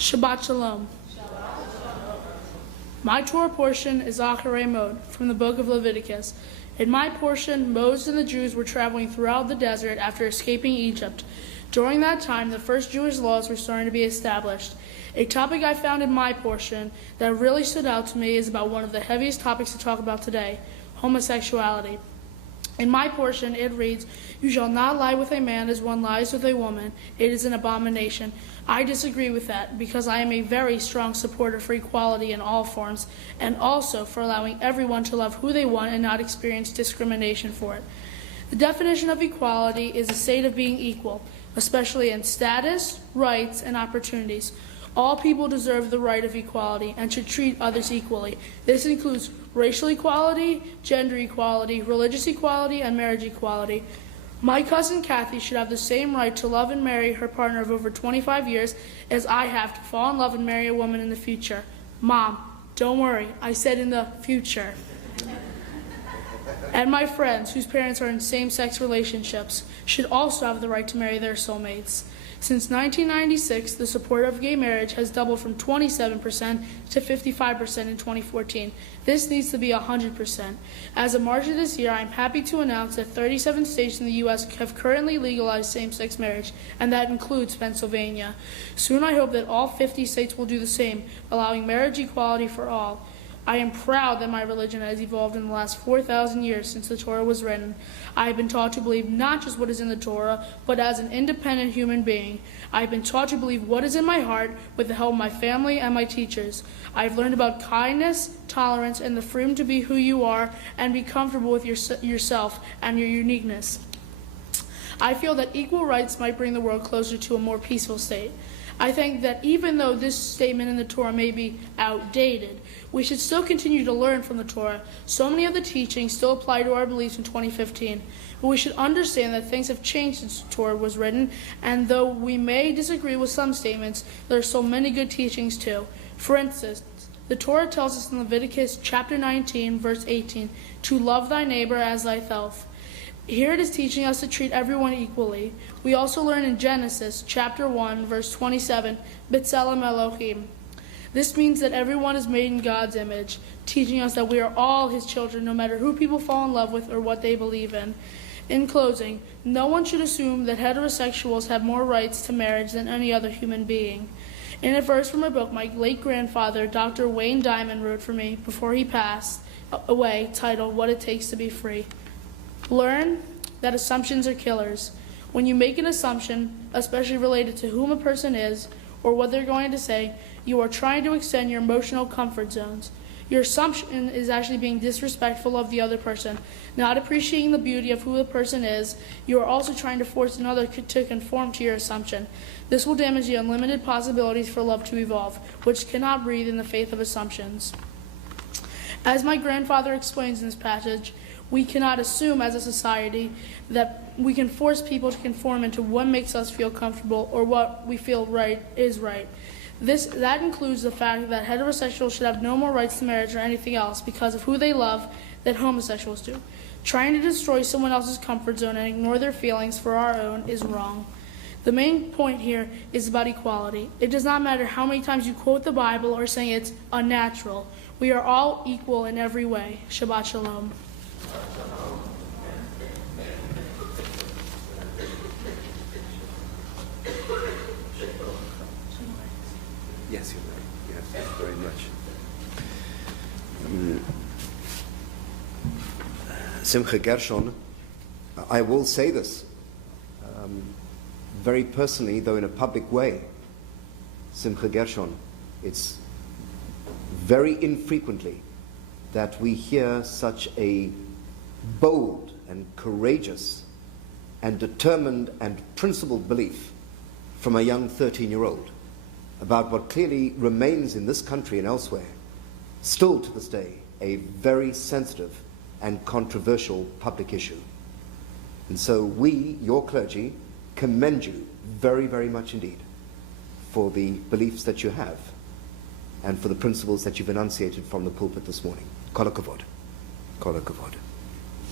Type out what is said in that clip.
Shabbat Shalom. My Torah portion is Acharei Mod from the book of Leviticus. In my portion, Moses and the Jews were traveling throughout the desert after escaping Egypt. During that time, the first Jewish laws were starting to be established. A topic I found in my portion that really stood out to me is about one of the heaviest topics to talk about today, homosexuality. In my portion, it reads, "You shall not lie with a man as one lies with a woman. It is an abomination." I disagree with that because I am a very strong supporter for equality in all forms and also for allowing everyone to love who they want and not experience discrimination for it. The definition of equality is a state of being equal, especially in status, rights, and opportunities. All people deserve the right of equality and should treat others equally. This includes racial equality, gender equality, religious equality, and marriage equality. My cousin Kathy should have the same right to love and marry her partner of over 25 years as I have to fall in love and marry a woman in the future. Mom, don't worry, I said in the future. And my friends, whose parents are in same-sex relationships, should also have the right to marry their soulmates. Since 1996, the support of gay marriage has doubled from 27% to 55% in 2014. This needs to be 100%. As of March of this year, I am happy to announce that 37 states in the U.S. have currently legalized same-sex marriage, and that includes Pennsylvania. Soon I hope that all 50 states will do the same, allowing marriage equality for all. I am proud that my religion has evolved in the last 4,000 years since the Torah was written. I have been taught to believe not just what is in the Torah, but as an independent human being. I have been taught to believe what is in my heart with the help of my family and my teachers. I have learned about kindness, tolerance, and the freedom to be who you are and be comfortable with yourself and your uniqueness. I feel that equal rights might bring the world closer to a more peaceful state. I think that even though this statement in the Torah may be outdated, we should still continue to learn from the Torah. So many of the teachings still apply to our beliefs in 2015. But we should understand that things have changed since the Torah was written, and though we may disagree with some statements, there are so many good teachings too. For instance, the Torah tells us in Leviticus chapter 19, verse 18, to love thy neighbor as thyself. Here it is teaching us to treat everyone equally. We also learn in Genesis chapter 1, verse 27, B'Tselem Elohim. This means that everyone is made in God's image, teaching us that we are all His children, no matter who people fall in love with or what they believe in. In closing, no one should assume that heterosexuals have more rights to marriage than any other human being. In a verse from a book my late grandfather, Dr. Wayne Diamond, wrote for me before he passed away, titled What It Takes to Be Free. Learn that assumptions are killers. When you make an assumption, especially related to whom a person is or what they're going to say, you are trying to extend your emotional comfort zones. Your assumption is actually being disrespectful of the other person, not appreciating the beauty of who the person is. You are also trying to force another to conform to your assumption. This will damage the unlimited possibilities for love to evolve, which cannot breathe in the faith of assumptions. As my grandfather explains in this passage, we cannot assume as a society that we can force people to conform into what makes us feel comfortable or what we feel right is right. That includes the fact that heterosexuals should have no more rights to marriage or anything else because of who they love than homosexuals do. Trying to destroy someone else's comfort zone and ignore their feelings for our own is wrong. The main point here is about equality. It does not matter how many times you quote the Bible or say it's unnatural. We are all equal in every way. Shabbat Shalom. Yes, you're right. Yes, thank you very much. Simcha Gershon, I will say this very personally, though in a public way. Simcha Gershon, it's very infrequently that we hear such a bold and courageous and determined and principled belief from a young 13-year-old about what clearly remains in this country and elsewhere, still to this day, a very sensitive and controversial public issue. And so we, your clergy, commend you very, very much indeed for the beliefs that you have and for the principles that you've enunciated from the pulpit this morning. Kol hakavod. Kol hakavod.